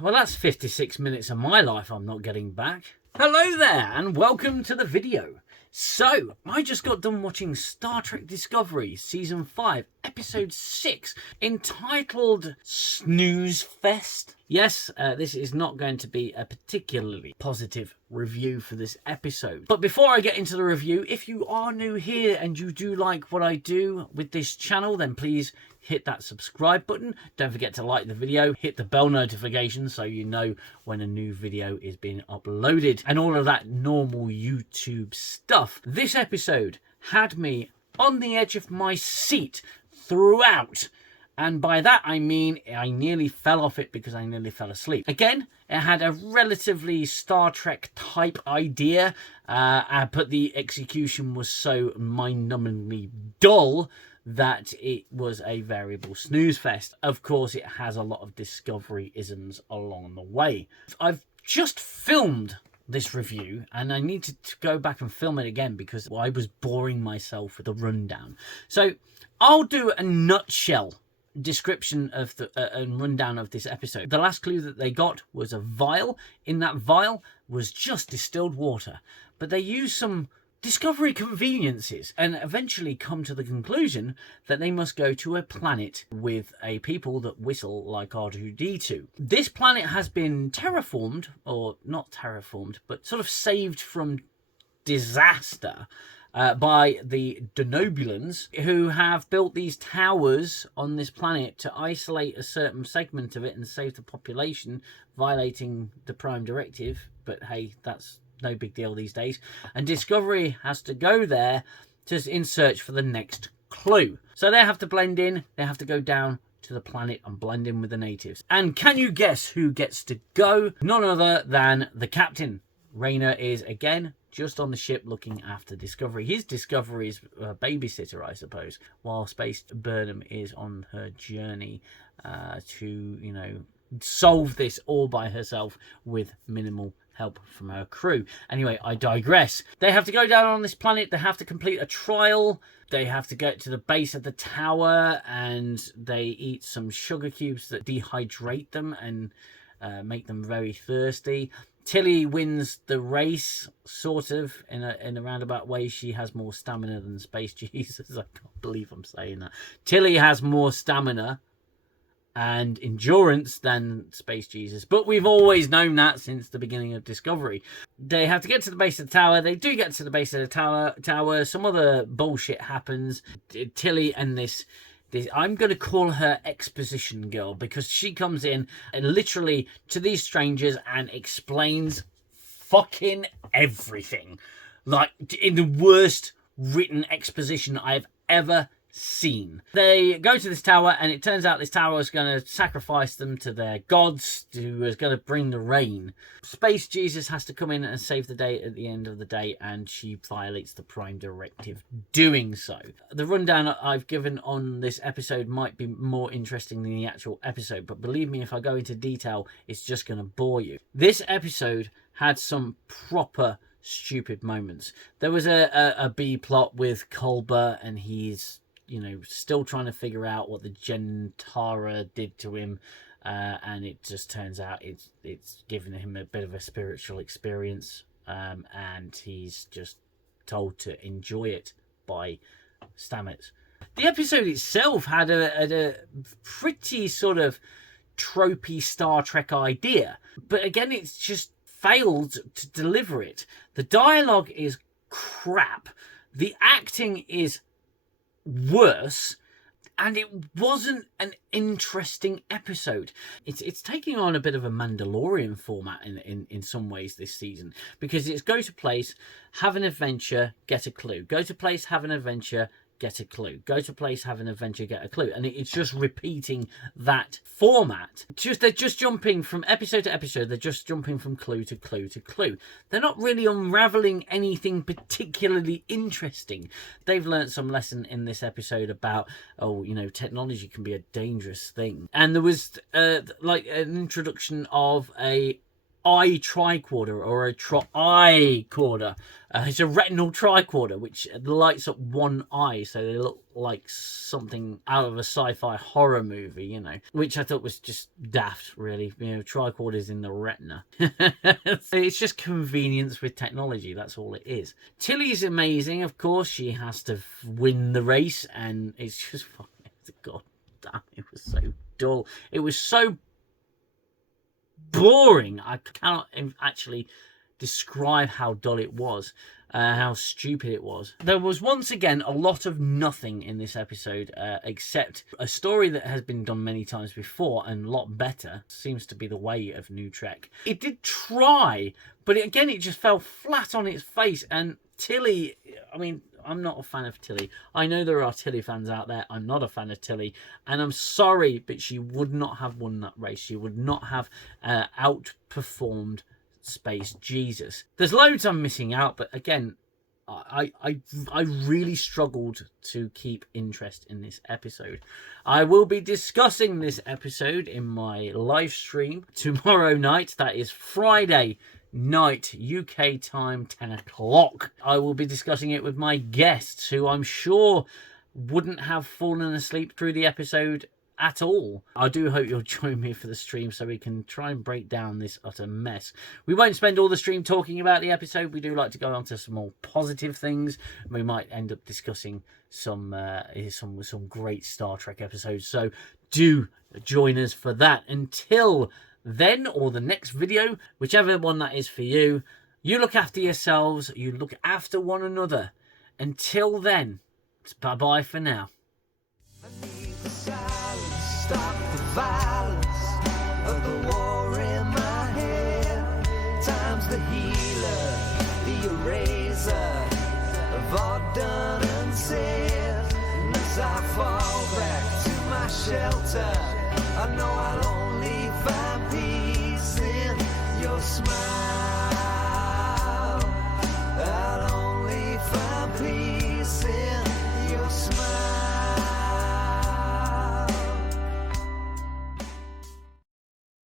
Well, that's 56 minutes of my life I'm not getting back. Hello there, and welcome to the video. So, I just got done watching Star Trek Discovery, Season 5, Episode 6, entitled Snooze Fest. Yes, this is not going to be a particularly positive review for this episode. But before I get into the review, if you are new here and you do like what I do with this channel, then please hit that subscribe button. Don't forget to like the video, hit the bell notification so you know when a new video is being uploaded, and all of that normal YouTube stuff. This episode had me on the edge of my seat throughout. And by that I mean I nearly fell off it because I nearly fell asleep. Again, it had a relatively Star Trek type idea, but the execution was so mind-numbingly dull that it was a variable snooze fest. Of course, it has a lot of Discovery-isms along the way. I've just filmed this review and I need to go back and film it again because I was boring myself with the rundown. So I'll do a nutshell description of the and rundown of this episode. The last clue that they got was a vial. In that vial was just distilled water, but they used some Discovery conveniences and eventually come to the conclusion that they must go to a planet with a people that whistle like R2-D2. This planet has been terraformed, or not terraformed, but sort of saved from disaster by the Denobulans, who have built these towers on this planet to isolate a certain segment of it and save the population, violating the Prime Directive. But hey, that's no big deal these days. And Discovery has to go there in search for the next clue. So they have to blend in, they have to go down to the planet and blend in with the natives. And can you guess who gets to go? None other than the captain. Rayner is again just on the ship looking after Discovery. His Discovery's babysitter, I suppose, while Space Burnham is on her journey to, you know, solve this all by herself with minimal help from her crew. Anyway, I digress. They have to go down on this planet. They have to complete a trial. They have to get to the base of the tower and they eat some sugar cubes that dehydrate them and make them very thirsty. Tilly wins the race, sort of, in a roundabout way. She has more stamina than Space Jesus. I can't believe I'm saying that. Tilly has more stamina and endurance than Space Jesus, but we've always known that since the beginning of Discovery. They have to get to the base of the tower. They do get to the base of the tower. Some other bullshit happens. Tilly and this I'm going to call her exposition girl, because she comes in and literally to these strangers and explains fucking everything, like in the worst written exposition I've ever seen. They go to this tower and it turns out this tower is going to sacrifice them to their gods, who is going to bring the rain. Space Jesus has to come in and save the day at the end of the day, and she violates the Prime Directive doing so. The rundown I've given on this episode might be more interesting than the actual episode, but believe me, if I go into detail, it's just going to bore you. This episode had some proper stupid moments. There was a B plot with Culber, and he's, you know, still trying to figure out what the Gentara did to him, and it just turns out it's given him a bit of a spiritual experience, and he's just told to enjoy it by Stamets. The episode itself had a pretty sort of tropey Star Trek idea, but again, it's just failed to deliver it. The dialogue is crap. The acting is worse, and it wasn't an interesting episode. It's taking on a bit of a Mandalorian format in some ways this season, because it's go to place, have an adventure, get a clue. Go to place, have an adventure, get a clue. Go to place, have an adventure, get a clue. And it's just repeating that format. They're just jumping from episode to episode. They're just jumping from clue to clue to clue. They're not really unraveling anything particularly interesting. They've learned some lesson in this episode about, oh, you know, technology can be a dangerous thing. And there was like an introduction of a eye tricorder or a tricorder. It's a retinal tricorder which lights up one eye, so they look like something out of a sci-fi horror movie, you know, which I thought was just daft, really. You know, tricorders in the retina. It's just convenience with technology, that's all it is. Tilly's amazing, of course. She has to win the race, and it's just fucking, god damn, it was so dull. It was so boring. I cannot actually describe how dull it was, how stupid it was. There was once again a lot of nothing in this episode, except a story that has been done many times before and a lot better. Seems to be the way of nutrek. It did try, but again it just fell flat on its face. And Tilly, I mean, I'm not a fan of Tilly. I know there are Tilly fans out there. I'm not a fan of Tilly, and I'm sorry, but she would not have won that race. She would not have outperformed Space Jesus. There's loads I'm missing out, but again, I really struggled to keep interest in this episode. I will be discussing this episode in my live stream tomorrow night. That is Friday night UK time, 10 o'clock. I will be discussing it with my guests, who I'm sure wouldn't have fallen asleep through the episode at all. I do hope you'll join me for the stream so we can try and break down this utter mess. We won't spend all the stream talking about the episode. We do like to go on to some more positive things. We might end up discussing some great Star Trek episodes, so do join us for that. Until then, or the next video, whichever one that is for you, you look after yourselves, you look after one another. Until then, it's bye-bye for now. Stop the violence of the war in my head. Time's the healer, the eraser of all done and said. And as I fall back to my shelter,